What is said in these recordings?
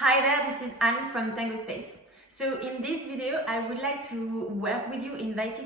Hi there, this is Anne from Tango Space. So in this video, I would like to work with you, invite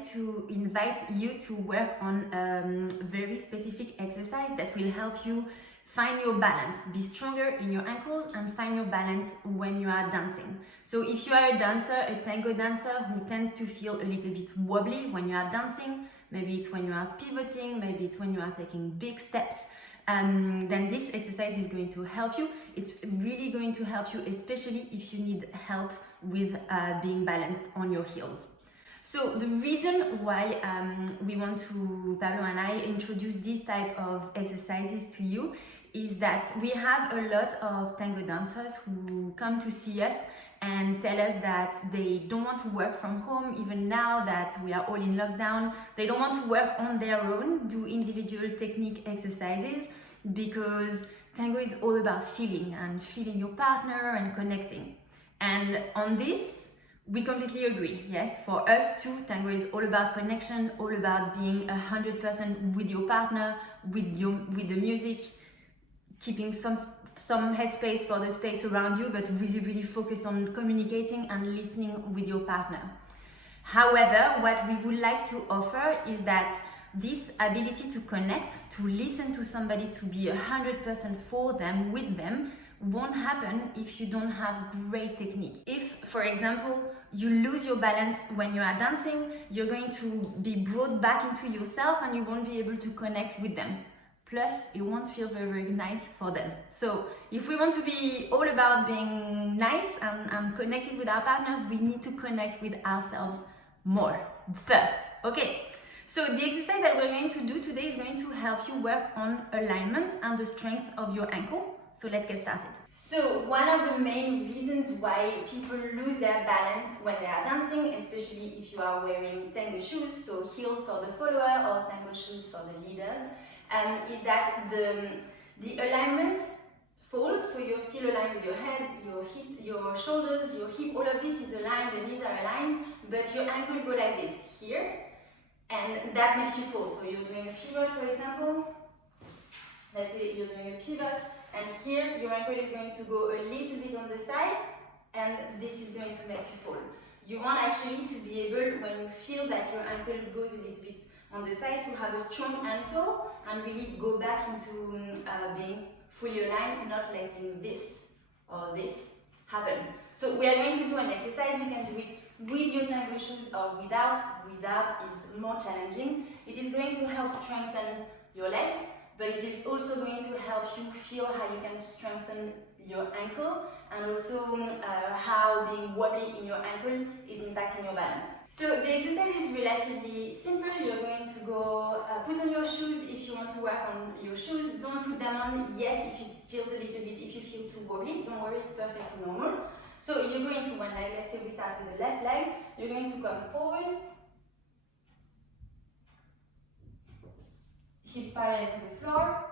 you to work on a very specific exercise that will help you find your balance, be stronger in your ankles and find your balance when you are dancing. So if you are a dancer, a tango dancer who tends to feel a little bit wobbly when you are dancing, maybe it's when you are pivoting, maybe it's when you are taking big steps, then this exercise is going to help you. It's really going to help you, especially if you need help with being balanced on your heels. So the reason why Pablo and I introduce this type of exercises to you is that we have a lot of tango dancers who come to see us and tell us that they don't want to work from home, even now that we are all in lockdown. They don't want to work on their own, do individual technique exercises, because tango is all about feeling your partner and connecting. And on this, we completely agree. Yes, for us too, tango is all about connection, all about being 100% with your partner, with the music, keeping some headspace for the space around you, but really focused on communicating and listening with your partner. However, what we would like to offer is that this ability to connect, to listen to somebody, to be 100% for them, with them, won't happen if you don't have great technique. If, for example, you lose your balance when you are dancing, you're going to be brought back into yourself and you won't be able to connect with them. Plus, it won't feel very nice for them. So if we want to be all about being nice and connected with our partners, we need to connect with ourselves more first. Okay, so the exercise that we're going to do today is going to help you work on alignment and the strength of your ankle. So let's get started. So one of the main reasons why people lose their balance when they are dancing, especially if you are wearing tango shoes, so heels for the follower or tango shoes for the leaders, is that the alignment falls, so you're still aligned with your head, your hip, your shoulders, your hip, all of this is aligned, the knees are aligned, but your ankle go like this, here, and that makes you fall. So you're doing a pivot, for example, let's say you're doing a pivot, and here your ankle is going to go a little bit on the side, and this is going to make you fall. You want actually to be able, when you feel that your ankle goes a little bit on the side, to have a strong ankle and really go back into being fully aligned, not letting this or this happen. So we are going to do an exercise. You can do it with your tango shoes or without. Without is more challenging. It is going to help strengthen your legs, but it is also going to help you feel how you can strengthen your ankle and also how being wobbly in your ankle is impacting your balance. So the exercise is relatively simple. You're going to go put on your shoes if you want to work on your shoes. Don't put them on yet if it feels a little bit, if you feel too wobbly. Don't worry, it's perfectly normal. So you're going to one leg. Let's say we start with the left leg. You're going to come forward, hips parallel to the floor,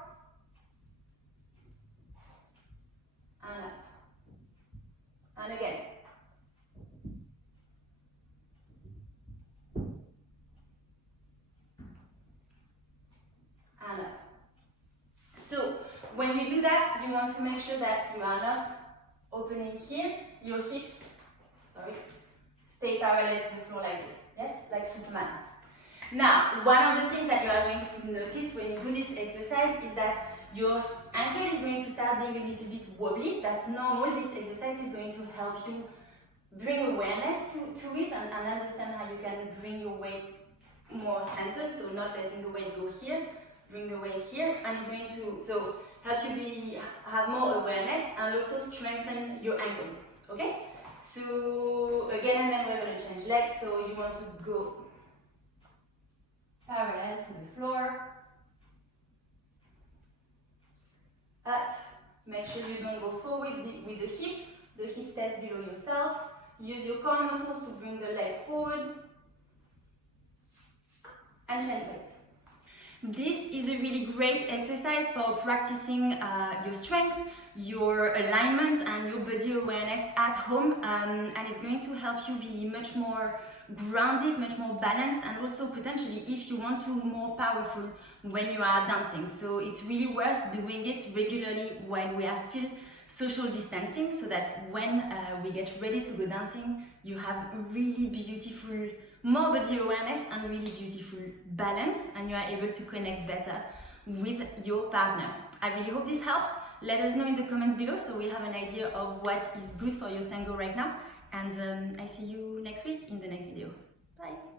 and up, and again, and up. So when you do that, you want to make sure that you are not opening here, your hips, stay parallel to the floor like this, yes, like Superman. Now, one of the things that you are going to notice when you do this exercise is that your ankle is going to start being a little bit wobbly. That's normal. This exercise is going to help you bring awareness to it and understand how you can bring your weight more centered, so not letting the weight go here, bring the weight here, and it's going to help you have more awareness and also strengthen your ankle. Okay? So again, and then we're going to change legs. So you want to go parallel to the floor, up, make sure you don't go forward with the hip stays below yourself, use your core muscles to bring the leg forward, and change weight. This is a really great exercise for practicing your strength, your alignment and your body awareness at home, and it's going to help you be much more grounded, much more balanced, and also potentially, if you want to, more powerful when you are dancing. So it's really worth doing it regularly while we are still social distancing, so that when we get ready to go dancing, you have really beautiful more body awareness and really beautiful balance, and you are able to connect better with your partner. I really hope this helps. Let us know in the comments below so we have an idea of what is good for your tango right now, and I see you next week in the next video. Bye!